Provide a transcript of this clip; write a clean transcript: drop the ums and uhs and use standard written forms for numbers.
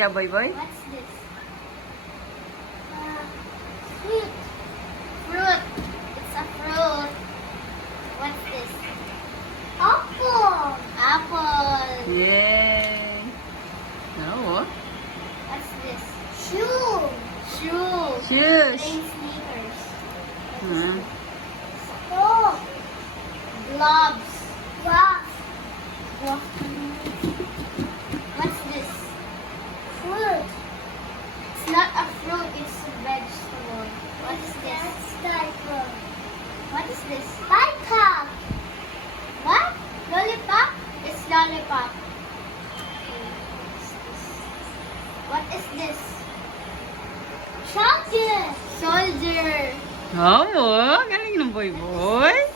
dyan, boy boy? What's this? Fruit. Fruit. It's a fruit. What's this? Apple. Apple. Yay! Oo. What's this? Shoe. Shoe. Shoes. Plain sneakers. Ah. Oh. Gloves. Gloves. What's this? Fruit. It's not a fruit, it's a vegetable. What is this? What is this? Lollipop. What? Lollipop? It's lollipop. What is this? Soldier. Soldier. Oo, galing ng boy boy.